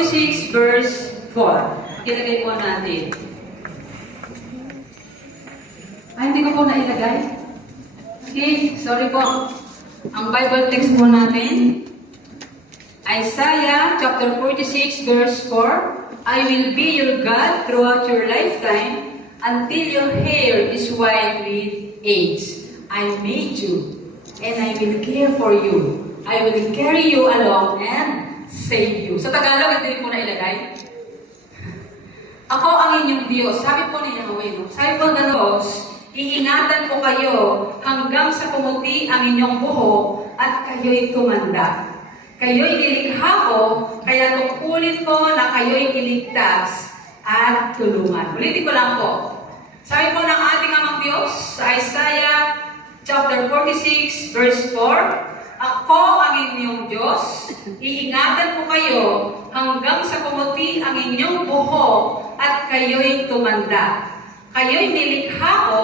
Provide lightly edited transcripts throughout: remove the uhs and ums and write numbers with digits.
46 verse 4. Ilagay po natin. Hindi ko po nailagay. Okay, sorry po. Ang Bible text po natin, Isaiah chapter 46 verse 4, I will be your God throughout your lifetime until your hair is white with age. I made you, and I will care for you. I will carry you along and save you. Sa Tagalog, hindi po nailagay. Ako ang inyong Diyos. Sabi po ni Yahweh, sabi po ng Diyos, iingatan ko kayo hanggang sa pumuti ang inyong buhok at kayo'y tumanda. Kayo'y nilikha ko, kaya tungkulin ko na kayo'y iligtas at tulungan. Ulitin ko lang po. Sabi po ng ating amang Diyos sa Isaiah chapter 46 verse 4, ako ang inyong Diyos, iingatan ko kayo hanggang sa pumuti ang inyong buhok at kayo'y tumanda. Kayo'y nilikha ko,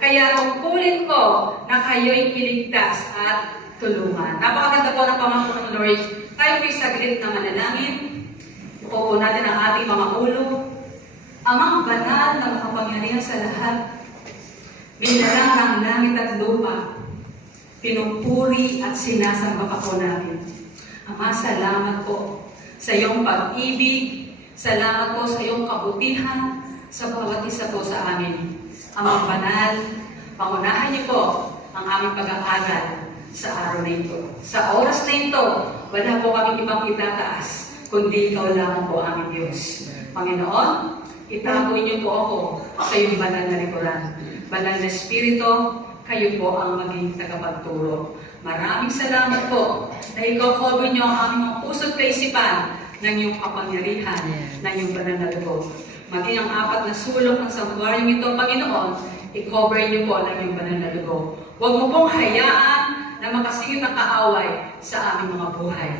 kaya tungkulin ko na kayo'y iligtas at tulungan. Napakaganda po ng pamangkin ng Lord. Tayo po'y saglit na manalangin. Upo po natin ang ating mga ulo. Amang banal na makapangyarihan sa lahat, binalarang langit at lupa, pinupuri at sinasamba pa po natin. Ama, salamat po sa iyong pag-ibig, salamat po sa iyong kabutihan, sa bawat isa po sa amin. Amang banal, pangunahan niyo po ang aming pag-aaral sa araw na ito. Sa oras na ito, wala po kami ibang itataas, kundi ikaw lamang po aming Diyos. Panginoon, itaboy niyo po ako sa iyong banal na likuran. Banal na Espiritu, kayo po ang maging tagapagturo. Maraming salamat po na ikaw-cover niyo ang aming mga puso't kaisipan ng iyong kapangyarihan, ng iyong banal na loob. Maging ang apat na sulok ng santuaryong ito, Panginoon, i-cover niyo po ng iyong banal na loob. Huwag mo pong hayaan na makasingit ang kaaway sa aming mga buhay.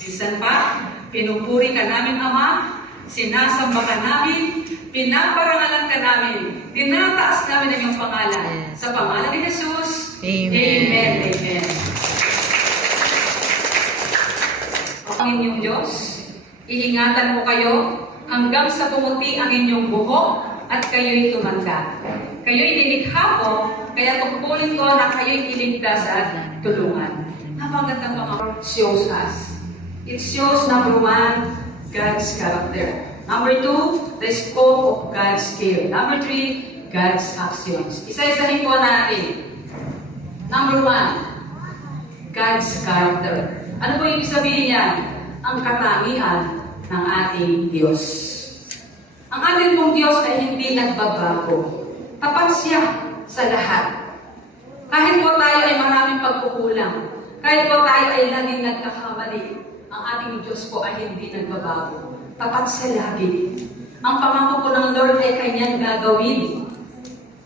Minsan pa, pinupuri ka namin, Ama, sinasamba ka namin, pinaparangalan ka namin, tinataas namin ang iyong pangalan. Sa pangalan ni Jesus, Amen. Amen. Ang inyong Diyos, iingatan ko kayo hanggang sa pumuti ang inyong buhok at kayo'y tumanda. Kayo'y nilikha ko, kaya tungkulin ko na kayo'y iligtas at tulungan. Napagandang mga shows us. It shows, number 1, God's character. Number 2, the scope of God's care. Number 3, God's actions. Isa-isahin po natin. Number 1, God's character. Ano po yung sabihin niya? Ang katangian ng ating Diyos. Ang ating pong Diyos ay hindi nagbabago. Tapat siya sa lahat. Kahit po tayo ay maraming pagkukulang, kahit po tayo ay laging nagkakamali, ang ating Diyos po ay hindi nagbabago. Tapat siya lagi. Ang pangako po ng Lord ay kanyang gagawin.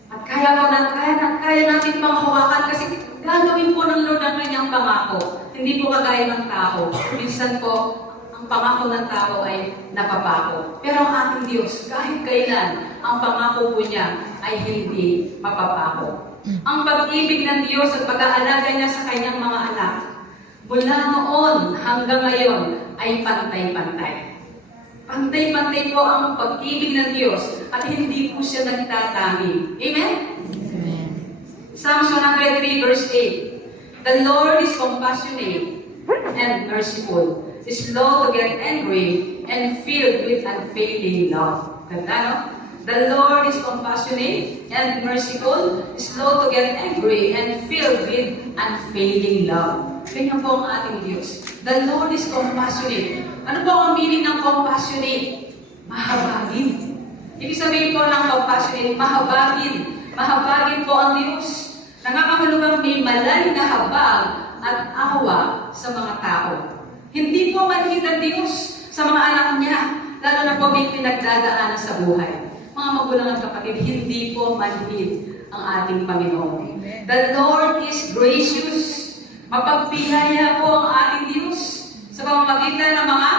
At kaya natin panghawakan kasi gagawin po ng Lord ang kanyang pangako. Hindi po kagaya ng tao. Minsan po, ang pangako ng tao ay napapako. Pero ang ating Diyos, kahit kailan, ang pangako po niya ay hindi mapapako. Ang pag-ibig ng Diyos at pag-aalaga niya sa kanyang mga anak, mula noon hanggang ngayon, ay pantay-pantay. Pantay-pantay po ang pag-ibig ng Diyos at hindi po siya nagtatangi. Amen? Amen. Psalms 103 verse 8. The Lord is compassionate and merciful, slow to get angry, and filled with unfailing love. Ganda, no? The Lord is compassionate and merciful, slow to get angry, and filled with unfailing love. Ganyan po ang ating Diyos. The Lord is compassionate. Ano po ang meaning ng compassionate? Mahabagin. Ibig sabihin po ng compassionate, mahabagin. Mahabagin po ang Diyos. Nangangahulugang may malay na habag at awa sa mga tao. Hindi po manhid ang Diyos sa mga anak niya, lalo na po may pinagdadaanan sa buhay. Mga magulang at kapatid, hindi po manhid ang ating Panginoon. The Lord is gracious. Mapagpihaya po ang ating Diyos sa pamamagitan ng mga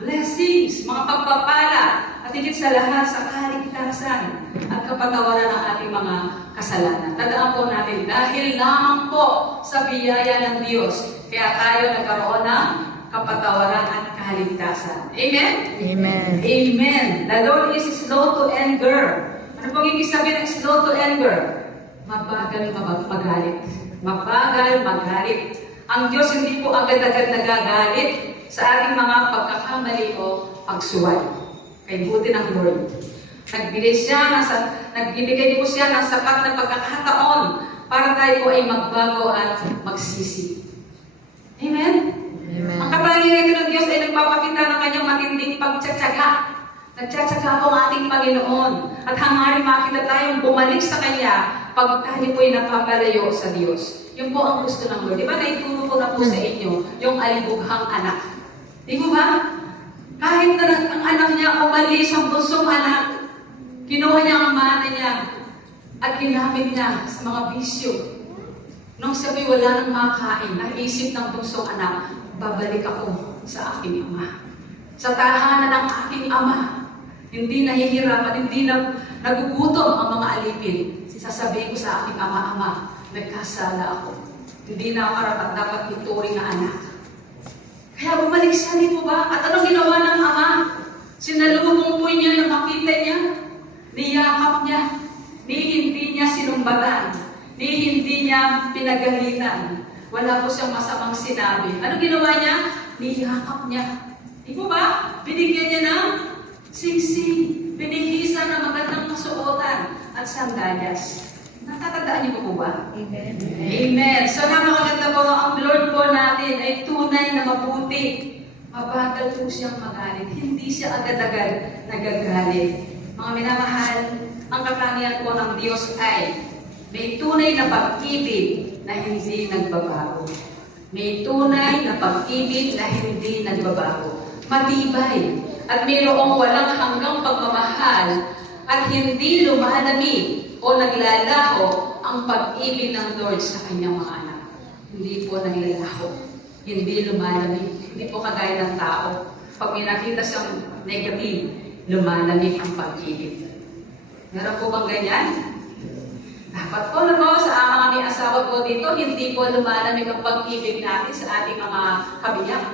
blessings, mga pagpapala, at higit sa lahat sa kaligtasan at kapatawaran ng ating mga kasalanan. Tandaan po natin, dahil lamang po sa biyaya ng Diyos, kaya tayo nagkaroon ng kapatawaran at kaligtasan. Amen? Amen. Amen. The Lord is slow to anger. Ano pong ibig sabihin ng slow to anger? Mabagal magalit. Mabagal magalit. Ang Diyos hindi po agad-agad nagagalit sa ating mga pagkakamali o pagsuway. Kay buti ng Lord. Nagbibigay po siya ng sapat na pagkakataon para tayo po ay magbago at magsisi. Amen? Amen. Ang kapangyarihan ng Diyos ay nagpapakita ng kanyang matinding pagtsatsaga. Nagtsatsaga po ang ating Panginoon. At hangarin makita tayong bumalik sa Kanya pag tayo po ay napapalayo sa Diyos. Yun po ang gusto ng Lord. Di ba naituro ko na po sa inyo yung alibughang anak? Di ba? Kahit na ang anak niya umalis, ang bunsong anak, kinuha niya ang mana niya at ginamit niya sa mga bisyo. Nung sabi wala nang makain, naisip ng bunsong anak, babalik ako sa aking ama. Sa tahanan ng aking ama, hindi nahihirapan, hindi na nagugutom ang mga alipin. Sasabihin ko sa aking ama, nagkasala ako. Hindi na ako karapat dapat ituring na anak. Kaya bumalik siya, di po ba? At anong ginawa ng ama? Sinalubong po niya nang makita niya. Niyakap niya. Hindi niya sinumbatan. Hindi niya pinagalitan. Wala po siyang masamang sinabi. Ano ginawa niya? Niyakap niya. Di po ba? Binigyan niya ng singsing. Binihisan ng magandang kasuotan at sandalyas. Natatandaan niyo po ba? Amen. Amen. So napakaganda po, ang Lord po natin ay tunay na mabuti. Mabagal po siyang magalit. Hindi siya agad-agad nagagalit. Mga minamahal, ang katangian po ng Diyos ay may tunay na pag-ibig na hindi nagbabago. May tunay na pag-ibig na hindi nagbabago. Matibay. At mayroong walang hanggang pagmamahal at hindi lumalamig o naglalaho ang pag-ibig ng Lord sa kanyang mga anak. Hindi po naglalaho. Hindi lumalamig. Hindi po kagaya ng tao. Pag may nakita siyang negative, lumalamig ang pag-ibig. Meron po bang ganyan? Dapat po na po sa mga may asawa po dito, hindi po lumalamig ang pag-ibig natin sa ating mga kabiyak.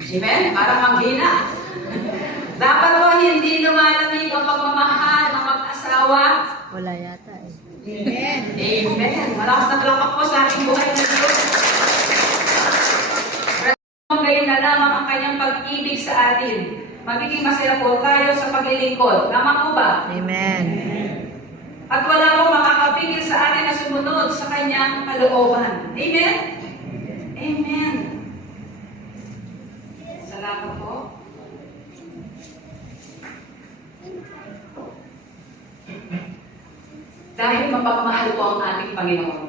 Amen? Parang manghina. Dapat po hindi lumalamig ang pagmamahal ng mag-asawa. Wala yata eh. Amen. Amen. Malakas na palakpak po sa ating buhay ng Diyos. Ngayon na lamang ang kanyang pag-ibig sa atin. Magiging masaya po tayo sa paglilingkod. Tama po ba? Amen. At wala pong makakapigil sa atin na sumunod sa kanyang kalooban. Amen? Amen. Salamat po. Dahil mapagmahal po ang ating Panginoon.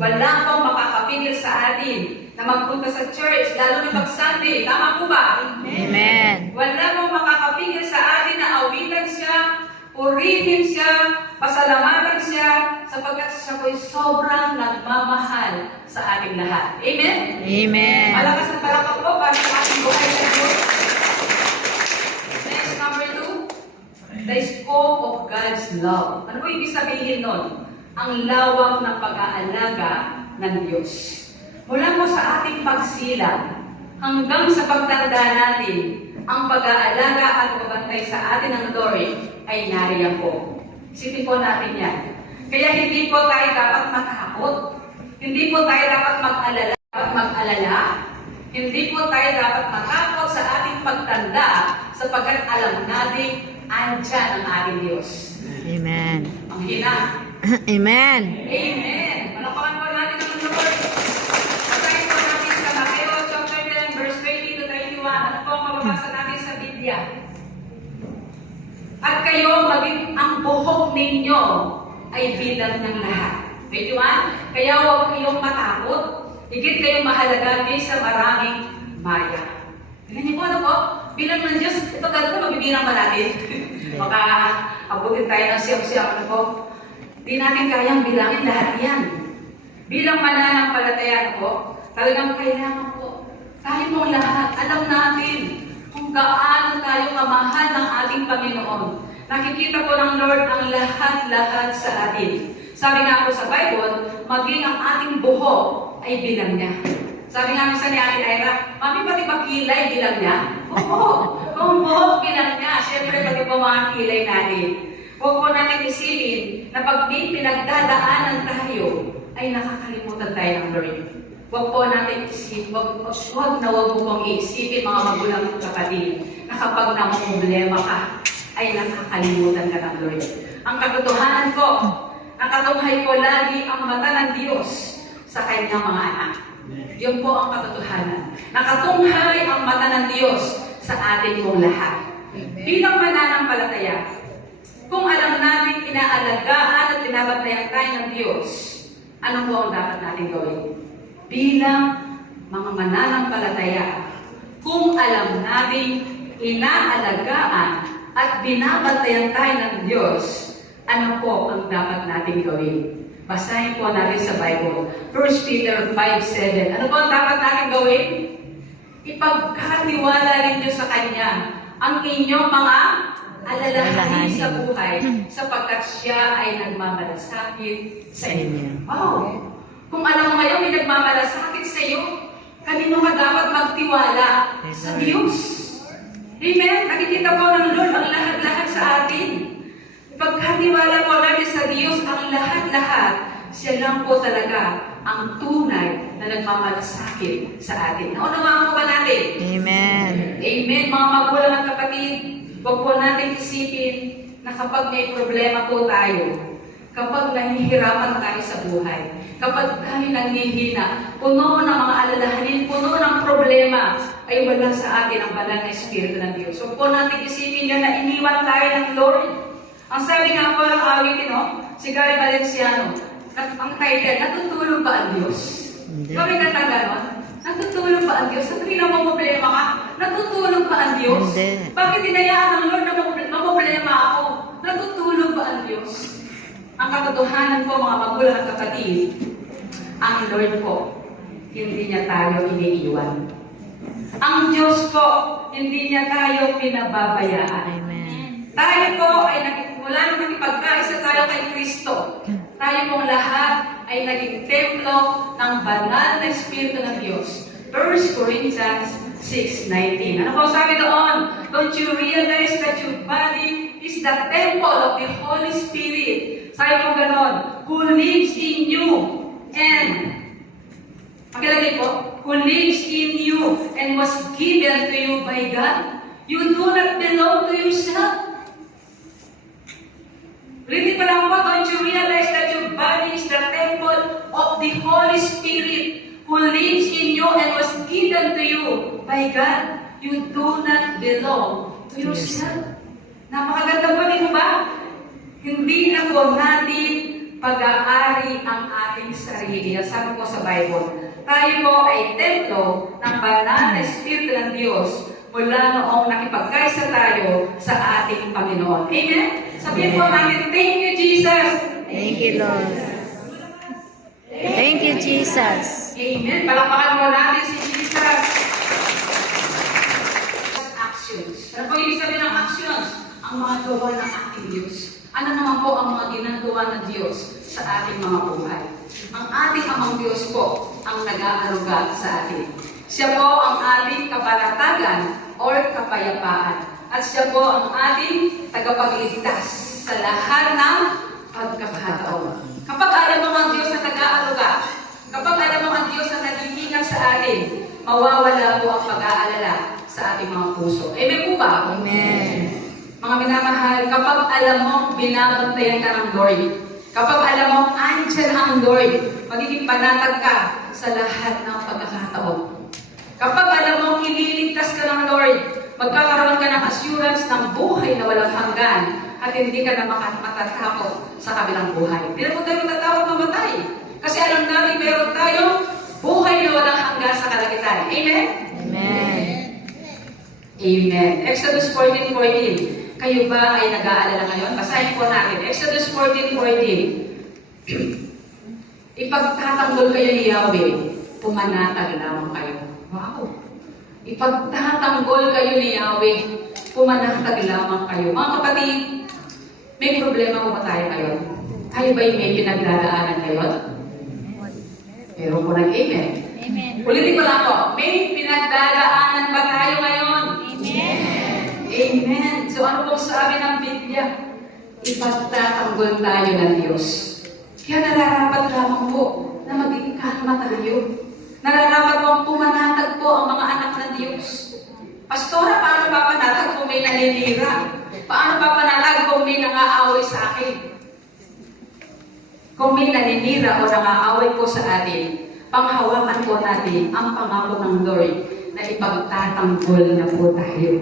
Wala pong makakapigil sa atin na magpunta sa church, lalo na pag Sunday. Tama po ba? Amen. Wala pong makakapigil sa atin na awitan siya, purihin siya, pasalamatan siya, sapagkat siya po'y sobrang nagmamahal sa ating lahat. Amen? Amen. Malakas na palakpak po para sa ating buhay sa Diyos. Next, number 2. The scope of God's love. Ano po ibig sabihin nun? Ang lawak ng pag-aalaga ng Diyos. Mula po sa ating pagsilang hanggang sa pagtanda natin, ang pag-aalaga at pagbantay sa atin ng Lord ay nariyan po. Isipin po natin yan. Kaya hindi po tayo dapat matakot. Hindi po tayo dapat mag-alala. Hindi po tayo dapat matakot sa ating pagtanda sapagkat alam natin andyan ang ating Diyos. Amen. Ang hina. Amen. Amen. Malapakan po natin ang Lord. Patayin po natin sa Mateo chapter 10 verse 20 to 21. Ano po ang mababasa natin sa Biblia? At kayo maging ang buhok ninyo ay bilang ng lahat. 21. Kaya huwag kayong matakot. Higit kayong mahalaga kaysa maraming maya. Tingnan niyo po ano po? Bilang ng Diyos, ito ganito mabibilang ba natin? Baka abutin tayo ng siyam-siyam ano po? Di natin kayang bilangin lahat yan. Bilang mananampalataya po, talagang kailangan po. Tayo pong lahat, alam natin kung gaano tayo kamahal ng ating Panginoon. Nakikita po ng Lord ang lahat-lahat sa atin. Sabi nga po sa Bible, maging ang ating buhok ay bilang niya. Sabi nga minsan ni Ate Ira, Mami, pati ba kilay bilang niya? Oo, kung buhok bilang niya, syempre pati ba mga kilay natin. Huwag po natin isipin na pag may pinagdadaanan tayo, ay nakakalimutan tayo ng Lord. Huwag po natin isipin, huwag mo pong iisipin mga magulang at kapatid, na kapag namumblema ka, ay nakakalimutan ka ng Lord. Ang katotohanan ko, nakatunghay ko lagi ang mata ng Diyos sa kanyang mga anak. Yun po ang katotohanan. Nakatunghay ang mata ng Diyos sa ating pong lahat. Bilang mananampalataya, kung alam natin inaalagaan at pinabantayan tayo ng Diyos, ano po ang dapat natin gawin? Bilang mga mananampalataya, kung alam natin inaalagaan at binabantayan tayo ng Diyos, ano po ang dapat natin gawin? Basahin po natin sa Bible. 1 Peter 5:7. Ano po ang dapat natin gawin? Ipagkatiwala ninyo sa Kanya ang inyong mga alalahanin sa buhay sapagkat siya ay nagmamalasakit sa inyo. Wow! Kung alam mo ngayon may nagmamalasakit sa iyo, kanino ka dapat magtiwala? Sa Diyos. Amen? Nakikita po ng Lord ang lahat-lahat sa atin. Pagkatiwala po natin sa Diyos ang lahat-lahat, siya lang po talaga ang tunay na nagmamalasakit sa atin. Naunawaan po ba natin? Amen. Amen, mga magulang at kapatid. Huwag po natin isipin na kapag may problema po tayo, kapag nahihirapan tayo sa buhay, kapag tayo nanghihina, puno ng mga alalahanin, puno ng problema, ay wala sa atin ang banal na Espiritu ng Diyos. Huwag po natin isipin yun na iniwan tayo ng Lord. Ang sabi nga po ng awitin, si Gary Valenciano, ang title, natutulog ba ang Diyos? Di ba may kanta gano'n? Natutulog ba ang Diyos? Sa tuwing na problema ka, natutulog ba ang Diyos? Hindi. Bakit tinayaan ng Lord na problema ako? Natutulog ba ang Diyos? Ang katotohanan po mga magulang at kapatid, ang Lord po, hindi niya tayo iniiwan. Ang Diyos po, hindi niya tayo pinababayaan. Amen. Tayo po ay mula nung nakipagkaisa tayo kay Kristo, tayo pong lahat ay naging templo ng banal na Espiritu ng Diyos. 1 Corinthians 6:19. Ano po sabi doon? Don't you realize that your body is the temple of the Holy Spirit? Sabi po ganon, who lives in you and pakilagay po, who lives in you and was given to you by God. You do not belong to yourself. Ulitin pa lang po, don't you realize that your body is the temple of the Holy Spirit who lives in you and was given to you by God? You do not belong to yourself. Napakaganda po, di ba? Hindi na po natin pag-aari ang ating sarili. Sabi po sa Bible, tayo po ay templo ng banal na Espiritu ng Diyos mula noong nakipagkaisa tayo sa ating Panginoon. Amen? Sabihin po natin, thank you, Jesus. Thank you, Lord. Thank you, Jesus. Amen. Palakpakan mo natin si Jesus. Actions. Ano po ibig sabihin ng actions? Ang mga gawa ng ating Diyos. Ano naman po ang mga ginagawa ng Diyos sa ating mga buhay? Ang ating amang Diyos po ang nag-aaruga sa atin. Siya po ang ating kapanatagan or kapayapaan. At siya po ang ating tagapagligtas sa lahat ng pagkakataon. Kapag alam mo ang Diyos na nag-aaruga, kapag alam mo ang Diyos na nag-iingat sa atin, mawawala po ang pag-aalala sa ating mga puso. Amen po ba? Amen. Mga minamahal, kapag alam mo binabantayan ka ng Lord, kapag alam mo andyan ang Lord, magiging panatag ka sa lahat ng pagkakataon. Kapag alam mo ililigtas ka ng Lord, magkakaroon ka ng assurance ng buhay na walang hanggan at hindi ka na matatakot sa kabilang buhay. Hindi na po tayo matatakot mamatay. Kasi alam namin meron tayong buhay na walang hanggan sa kalagitan. Amen? Amen. Amen. Exodus 14:14. Kayo ba ay nag-aalala ngayon? Basahin po natin. Exodus 14:14. Ipagtatanggol kayo ni Yahweh, pumanatag lamang kayo. Wow! Ipagtatanggol kayo ni Yahweh, pumanatag lamang kayo. Mga kapatid, may problema po ba tayo ngayon? Tayo ba'y may pinagdadaanan ngayon? Meron po nag-amen. Ulitin ko lang po, may pinagdadaanan ba tayo ngayon? Amen. So ano pong sabi ng Biblia? Ipagtatanggol tayo ng Diyos. Kaya nararapat lamang po na maging kalma tayo. Nararapat po pumanatag po ang mga anak ng Diyos. Pastora, paano papanatag kung may naninira? Paano papanatag kung may nangaaway sa akin? Kung may naninira o nangaaway po sa atin, panghawakan po natin ang pangako ng Lord na ipagtatanggol na po tayo.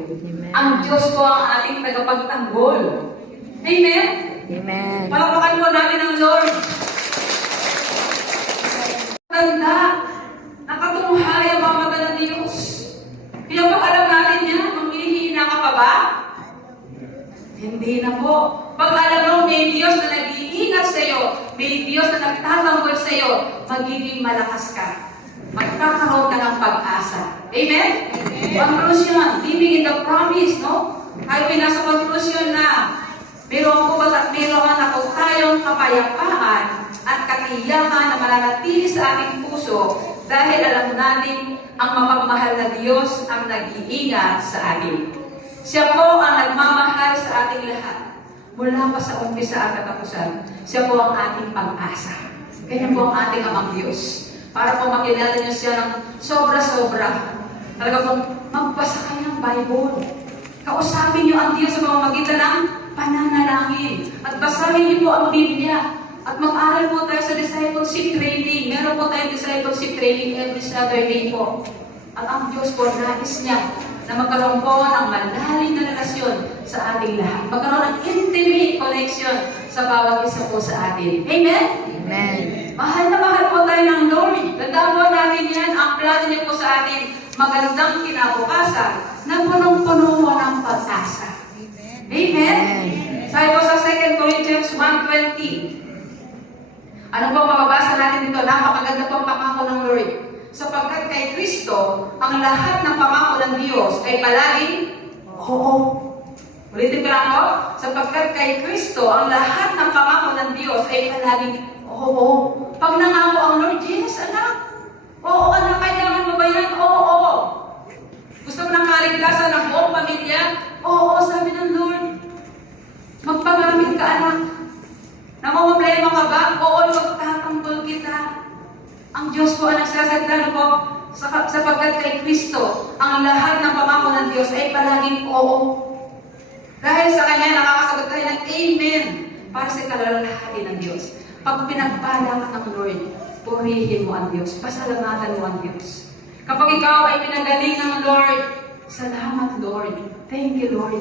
Ang Diyos po ang ating tagapagtanggol. Amen? Amen. Palapakan po natin ang Lord. Tanda, nakatunghay ang mga mata ng Diyos. Kaya pag alam natin yan, manghihina ka pa ba? Hindi na po. Pag alam mo, may Diyos na nag-iingat sa iyo, may Diyos na nagtatanggol sa iyo, magiging malakas ka. Magkakaroon ka ng pag-asa. Amen? Conclusion, living in the promise, no? Tayo pinasa conclusion na meron na po tayong kapayapaan at katiyakan na mananatili sa ating puso dahil alam natin ang mapagmahal na Diyos ang nag-iingat sa atin. Siya po ang nagmamahal sa ating lahat. Mula pa sa umpisa at katapusan, siya po ang ating pag-asa. Kanya po ang ating amang Diyos. Para po makilala niyo siya ng sobra-sobra. Talaga pong magbasa kayo ng Bible. Kausapin niyo ang Diyos sa pamamagitan ng pananalangin. At basahin niyo po ang Biblia. At mag-aral po tayo sa discipleship training. Meron po tayong discipleship training every Saturday po. At ang Diyos po, nais niya na magkaroon po ng malalim na relasyon sa ating lahat. Magkaroon ng intimate connection sa bawat isa po sa atin. Amen? Amen. Mahal na mahal po tayo ng Lord. Tandaan po natin yan. Ang plano niya po sa atin, magandang kinabukasan na punong-puno mo ng pag-asa. Amen? Sabi po sa 2 Corinthians 1:20. Ano po mababasa natin dito? Napakaganda po ang pangako ng Lord. Sapagkat kay Kristo, ang lahat ng pangako ng Diyos ay palaging oo. Ulitin ko lang po. Sapagkat kay Kristo, ang lahat ng pangako ng Diyos ay palaging oo. Pag nangako ang Lord, yes, anak. Oo, anak, kailangan mo ba yan? Oo. Gusto mo ng kaligtasan ng buong pamilya? Oo, sabi ng Lord. Magpagamit ka, anak. Namumblema ka ba? Oo, magtatanggol kita. Ang Diyos po ang nagsasalita po, sapagkat kay Kristo, ang lahat ng pangako ng Diyos ay palaging oo. Dahil sa Kanya, nakakasagot tayo ng Amen para sa kalalahati ng Diyos. Pag pinagpala ka ng Lord, purihin mo ang Diyos, pasalamatan mo ang Diyos. Kapag ikaw ay pinagaling ng Lord, salamat Lord. Thank you Lord.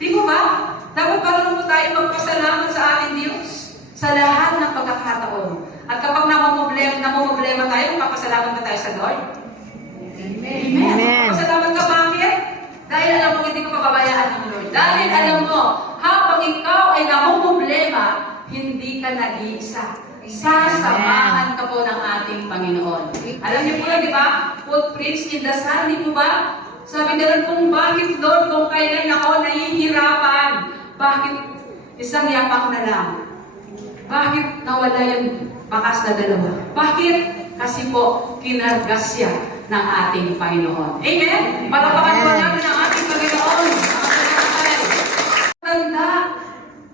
Di mo ba? Dapat parang po tayo magpasalamat sa ating Diyos sa lahat ng pagkakataon. At kapag namumblema tayo, magpapasalamat na tayo sa Lord. Amen. Amen. Pasalamat ka, bakit? Dahil alam mo, hindi ka pababayaan ng Lord. Dahil alam mo, habang ikaw ay namumblema, hindi ka nag-iisa. Sasamahan ka po ng ating Panginoon. Alam niyo po yan, di ba? Footprints in the sand, di po ba? Sabi nila kung bakit, Lord, kung kailan ako nahihirapan, bakit isang yapak na lang? Bakit nawala yung bakas na dalawa? Bakit? Kasi po, kinargas siya ng ating Panginoon. Amen? Palapakan po natin ang ating Panginoon. Tanda,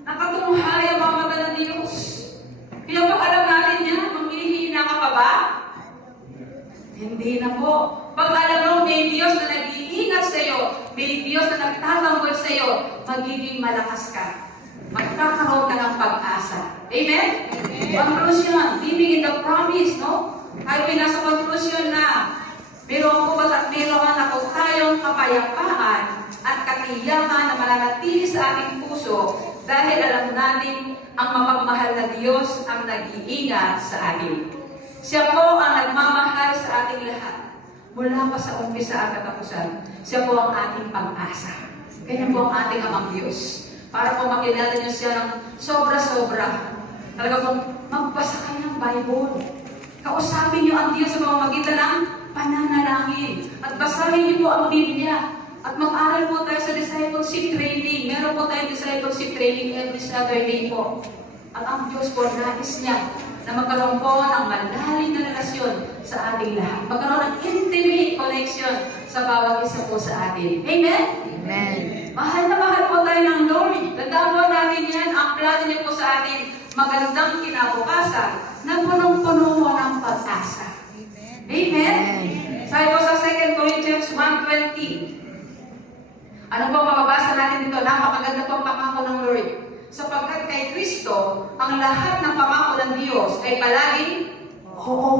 nakatunghay ang mga mata ng Diyos. Kaya pag alam natin yan, manghihina ka pa ba? Hindi na po. Pag alam mo, may Diyos na nag-iingat sa iyo, may Diyos na nagtatanggol sa iyo, magiging malakas ka. Magkakaroon ka ng pag-asa. Amen? Conclusion, living in the promise, no? Tayo pinasa conclusion na meron na po tayong kapayapaan at katiyakan na mananatili sa ating puso dahil alam natin ang mapagmahal na Diyos ang nag-iingat sa atin. Siya po ang nagmamahal sa ating lahat. Mula pa sa umpisa at katapusan, siya po ang ating pag-asa. Kanya po ang ating amang Diyos. Para po makilala niyo siya ng sobra-sobra. Talaga pong magbasa kayo ng Bible. Kausapin niyo ang Diyos sa pamamagitan ng pananalangin. At basahin niyo po ang Biblia. At mag-aral po tayo sa discipleship training. Meron po tayong discipleship training every Saturday po. At ang Diyos po, nais niya na magkaroon po ng malalim na relasyon sa ating lahat. Magkaroon ng intimate connection sa bawat isa po sa atin. Amen? Amen. Mahal na mahal po tayo ng Lord. Tandaan po natin yan, ang plano niya po sa atin, magandang kinabukasan na punong-puno mo ng pag-asa. Amen? Sabi po sa 2 Corinthians 1:20. Ano po mababasa natin dito? Napakaganda po ang pangako ng Lord. Sapagkat kay Kristo, ang lahat ng pangako ng Diyos ay palaging oo.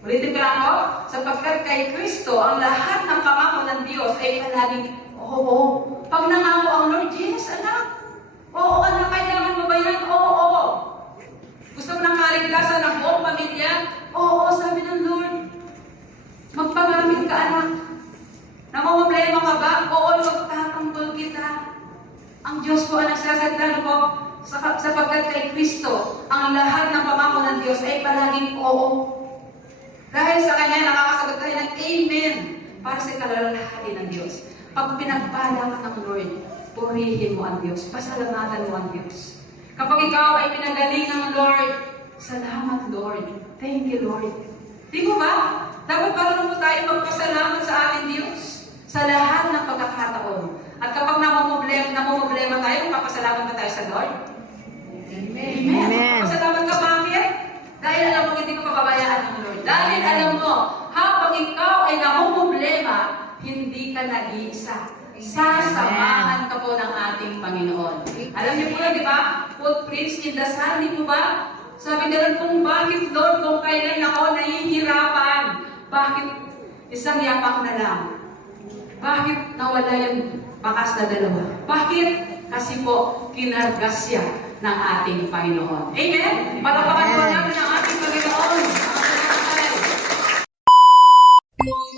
Ulitin ko lang po. Sapagkat kay Kristo, ang lahat ng pangako ng Diyos ay palaging oo. Pag nangako ang Lord, yes, anak. Oo, anak, kailangan mo ba yan? Oo. Gusto mo ng kaligtasan ng buong pamilya? Oo, sabi ng Lord. Magpagamit ka, anak. Namumblema ka ba? Oo, magtatanggol kita. Ang Diyos po ang nagsasalita po, sapagkat kay Kristo, ang lahat ng pangako ng Diyos ay palaging oo. Dahil sa Kanya, nakakasagot tayo ng Amen para sa kalalahati ng Diyos. Pag pinagpala ka ng Lord, purihin mo ang Diyos, pasalamatan mo ang Diyos. Kapag ikaw ay pinagaling ng Lord, salamat Lord. Thank you Lord. Di mo ba? Dapat parang po tayo magpasalamat sa ating Diyos sa lahat ng pagkakataon. At kapag namumblema tayo, magpapasalamat ba tayo sa Lord? Amen. Amen. Magpapasalamat ka, bakit? Dahil alam mo, hindi ko pababayaan ng Lord. Dahil alam mo, habang ikaw ay namumblema, hindi ka nag-iisa. Sasamahan ka po ng ating Panginoon. Alam niyo po na, di ba? Footprints in the sand, di po ba? Sabi nila kung bakit, Lord, kung kailan ako nahihirapan, bakit isang yapak na lang? Bakit nawala yung bakas na dalawa? Bakit? Kasi po, kinargas siya ng ating Panginoon. Amen? Palapakan po natin ang ating Panginoon. Ang